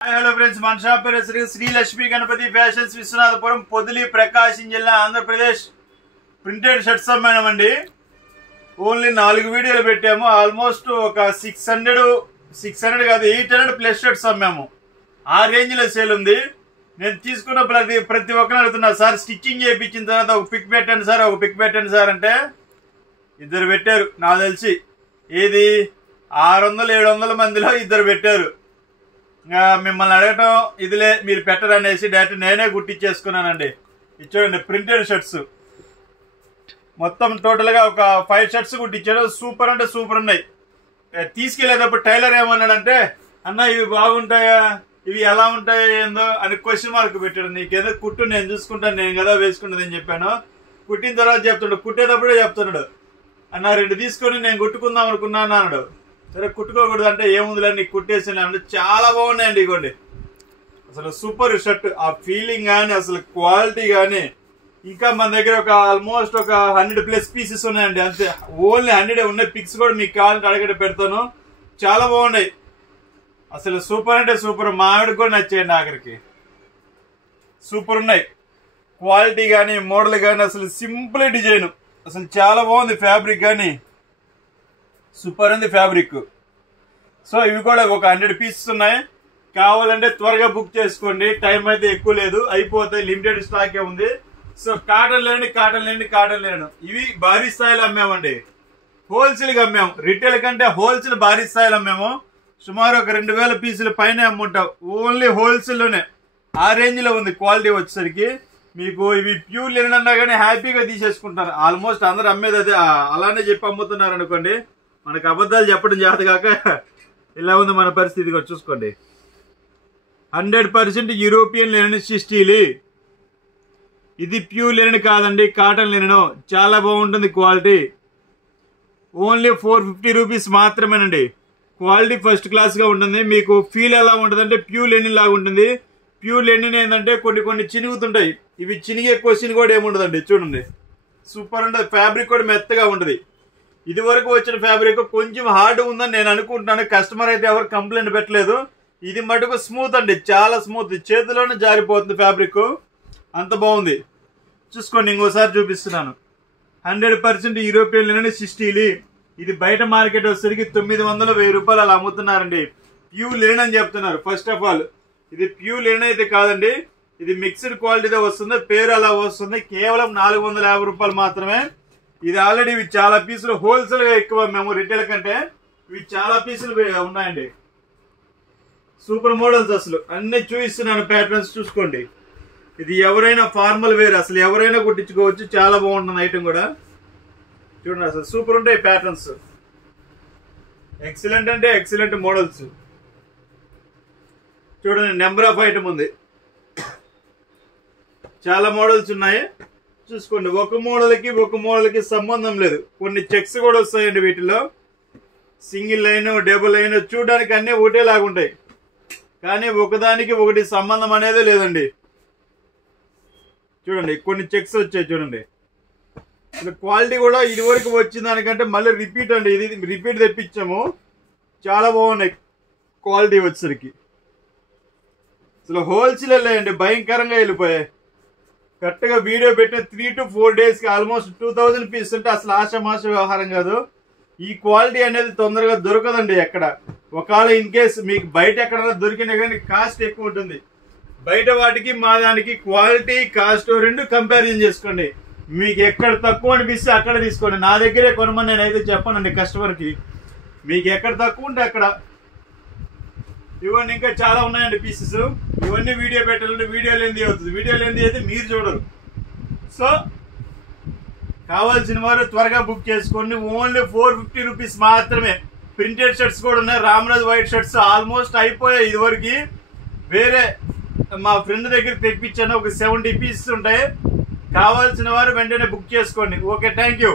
Hello friends, మన shop పేరు Shri Lakshmi Ganapathi fashions, Vishwanathapuram, Podili, Prakasam జిల్లా, ఆంధ్రప్రదేశ్. ప్రింటెడ్ షర్ట్స్ అమ్మామండి. ఓన్లీ 4 వీడియోలు పెట్టాము. ఆల్మోస్ట్ ఒక 600 కాదు 800 ప్లస్ షర్ట్స్ అమ్మాము. ఆ రేంజ్ లో సేల్ ఉంది. నేను తీసుకున్న ప్రతి ఒక్కరు అడుగుతున్నా, సార్ స్టిచ్చింగ్ చేయించిన తర్వాత ఒక పిక్ పెట్టండి సార్, ఒక పిక్ పెట్టండి సార్ అంటే ఇద్దరు పెట్టారు. నాకు తెలిసి ఏది 600-700 మందిలో ఇద్దరు పెట్టారు. ఇంకా మిమ్మల్ని అడగటం ఇదిలే, మీరు పెట్టరు అనేసి డైరెక్ట్ నేనే గుట్టించేసుకున్నానండి. ఇది చూడండి, ప్రింటెడ్ షర్ట్స్ మొత్తం టోటల్గా ఒక 5 షర్ట్స్ కుట్టించాడు. సూపర్ అంటే సూపర్ ఉన్నాయి. తీసుకెళ్లేటప్పుడు టైలర్ ఏమన్నాడంటే, అన్న ఇవి బాగుంటాయా, ఇవి ఎలా ఉంటాయో ఏందో అని క్వశ్చన్ మార్క్ పెట్టాడు. నీకేదో కుట్టు నేను చూసుకుంటాను, నేను కదా వేసుకున్నది అని చెప్పాను. కుట్టిన తర్వాత చెప్తాడు, కుట్టేటప్పుడే చెప్తున్నాడు, అన్న 2 తీసుకొని నేను కుట్టుకుందాం అనుకున్నాను అన్నాడు. సరే కుట్టుకోకూడదు అంటే ఏముందిలే నీకు కుట్టేసాను అంటే చాలా బాగున్నాయండి. ఇగోండి, అసలు సూపర్ షర్ట్. ఆ ఫీలింగ్ కానీ అసలు క్వాలిటీ కానీ, ఇంకా మన దగ్గర ఒక ఆల్మోస్ట్ ఒక 100+ పీసెస్ ఉన్నాయండి. అంతే, ఓన్లీ 100 ఉన్నాయి. పిక్స్ కూడా మీకు కావాలంటే అడగట పెడతాను. చాలా బాగున్నాయి, అసలు సూపర్ అంటే సూపర్. మా ఆవిడకి కూడా నచ్చేయండి. ఆఖరికి సూపర్ ఉన్నాయి. క్వాలిటీ కానీ, మోడల్ కానీ, అసలు సింపుల్ డిజైన్, అసలు చాలా బాగుంది. ఫ్యాబ్రిక్ కానీ సూపర్ ఉంది ఫ్యాబ్రిక్. సో ఇవి కూడా ఒక 100 పీసెస్ ఉన్నాయి. కావాలంటే త్వరగా బుక్ చేసుకోండి. టైం అయితే ఎక్కువ లేదు, అయిపోతాయి. లిమిటెడ్ స్టాకే ఉంది. సో కాటన్ లేండి. ఇవి భారీ స్థాయిలో అమ్మామండి. హోల్సేల్గా అమ్మాము. రిటైల్ కంటే హోల్సేల్ భారీ స్థాయిలో అమ్మాము. సుమారు ఒక 2000 పీసుల పైన అమ్ముంటాం. ఓన్లీ హోల్సేల్లోనే ఆ రేంజ్లో ఉంది. క్వాలిటీ వచ్చేసరికి మీకు ఇవి ప్యూర్ లెనిన్ అన్నా కానీ హ్యాపీగా తీసేసుకుంటారు. ఆల్మోస్ట్ అందరూ అమ్మేది అదే, అలానే చెప్పి అమ్ముతున్నారు అనుకోండి. మనకు అబద్ధాలు చెప్పడం చేత కాక ఇలా ఉంది మన పరిస్థితి. చూసుకోండి, 100% యూరోపియన్ లెనిన్ స్టీల్. ఇది ప్యూర్ లెనిన్ కాదండి, కాటన్ లెనిన్. చాలా బాగుంటుంది క్వాలిటీ. ఓన్లీ 450 రూపీస్ మాత్రమేనండి. క్వాలిటీ ఫస్ట్ క్లాస్ గా ఉంటుంది. మీకు ఫీల్ ఎలా ఉంటుంది అంటే ప్యూర్ లెనిన్ లాగా ఉంటుంది. ప్యూర్ లెనిన్ ఏంటంటే కొన్ని చినుగుతుంటాయి. ఇవి చినిగే క్వశ్చన్ కూడా ఏముండదండి. చూడండి, సూపర్ ఉంటుంది. ఫ్యాబ్రిక్ కూడా మెత్తగా ఉంటుంది. ఇది వరకు వచ్చిన ఫ్యాబ్రిక్ కొంచెం హార్డ్ ఉందని నేను అనుకుంటున్నాను. కస్టమర్ అయితే ఎవరు కంప్లైంట్ పెట్టలేదు. ఇది మటుకు స్మూత్ అండి, చాలా స్మూత్. చేతిలోనే జారిపోతుంది ఫ్యాబ్రిక్, అంత బాగుంది. చూసుకోండి, ఇంకోసారి చూపిస్తున్నాను. 100% యూరోపియన్ లెనిన్ స్టీల్. ఇది బయట మార్కెట్ వచ్చేసరికి 900-1000 రూపాయలు అలా అమ్ముతున్నారండి. ప్యూర్ లెనిన్ అని చెప్తున్నారు. ఫస్ట్ ఆఫ్ ఆల్ ఇది ప్యూర్ లెనిన్ అయితే కాదండి, ఇది మిక్స్డ్ క్వాలిటీతో వస్తుంది. పేరు అలా వస్తుంది. కేవలం 450 రూపాయలు మాత్రమే. ఇది ఆల్రెడీ ఇవి చాలా పీసులు హోల్సేల్ గా ఎక్కువ మేము రిటైల్ కంటే. ఇవి చాలా పీసులు ఉన్నాయండి. సూపర్ మోడల్స్, అసలు అన్ని చూపిస్తున్నాను. ప్యాటర్న్స్ చూసుకోండి. ఇది ఎవరైనా ఫార్మల్ వేర్, అసలు ఎవరైనా కుట్టించుకోవచ్చు. చాలా బాగుంటుంది ఐటమ్ కూడా. చూడండి, అసలు సూపర్ ఉంటాయి ప్యాటర్న్స్. ఎక్సలెంట్ అంటే ఎక్సలెంట్ మోడల్స్. చూడండి, నెంబర్ ఆఫ్ ఐటమ్ ఉంది. చాలా మోడల్స్ ఉన్నాయి. చూసుకోండి, ఒక మోడల్కి సంబంధం లేదు. కొన్ని చెక్స్ కూడా వస్తాయండి వీటిలో. సింగిల్ లైన్, డబుల్ లైన్, చూడడానికి అన్ని ఒకటేలాగా ఉంటాయి. కానీ ఒకదానికి ఒకటి సంబంధం అనేది లేదండి. చూడండి, కొన్ని చెక్స్ వచ్చాయి. చూడండి, క్వాలిటీ కూడా ఇది వరకు వచ్చిన దానికంటే మళ్ళీ రిపీట్ అండి. ఇది రిపీట్ తెప్పించాము. చాలా బాగున్నాయి క్వాలిటీ వచ్చేసరికి. అసలు హోల్సేల్ వెళ్ళాయండి, భయంకరంగా వెళ్ళిపోయాయి. కరెక్ట్గా వీడియో పెట్టిన 3 to 4 days కి ఆల్మోస్ట్ 2000 పీస్ అంటే అసలు ఆషామాష వ్యవహారం కాదు. ఈ క్వాలిటీ అనేది తొందరగా దొరకదండి ఎక్కడ. ఒకవేళ ఇన్ కేస్ మీకు బయట ఎక్కడైనా దొరికినా కానీ కాస్ట్ ఎక్కువ ఉంటుంది. బయట వాటికి మా దానికి క్వాలిటీ, కాస్ట్ 2 కంపారిజన్ చేసుకోండి. మీకు ఎక్కడ తక్కువ అనిపిస్తే అక్కడ తీసుకోండి. నా దగ్గరే కొనమని నేనైతే చెప్పానండి కస్టమర్కి. మీకు ఎక్కడ తక్కువ ఉంటే అక్కడ. ఇవన్నీ ఇంకా చాలా ఉన్నాయండి పీసెస్. ఇవన్నీ వీడియో పెట్టాలంటే వీడియో లెంది అవుతుంది. వీడియో లెంది అయితే మీరు చూడరు. సో కావాల్సిన వారు త్వరగా బుక్ చేసుకోండి. ఓన్లీ 450 రూపీస్ మాత్రమే. ప్రింటెడ్ షర్ట్స్ కూడా ఉన్నాయి. రామరాజ్ వైట్ షర్ట్స్ ఆల్మోస్ట్ అయిపోయాయి. ఇదివరకు వేరే మా ఫ్రెండ్ దగ్గర తెప్పించాను. ఒక 70 పీసెస్ ఉంటాయి. కావాల్సిన వారు వెంటనే బుక్ చేసుకోండి. Okay, thank you.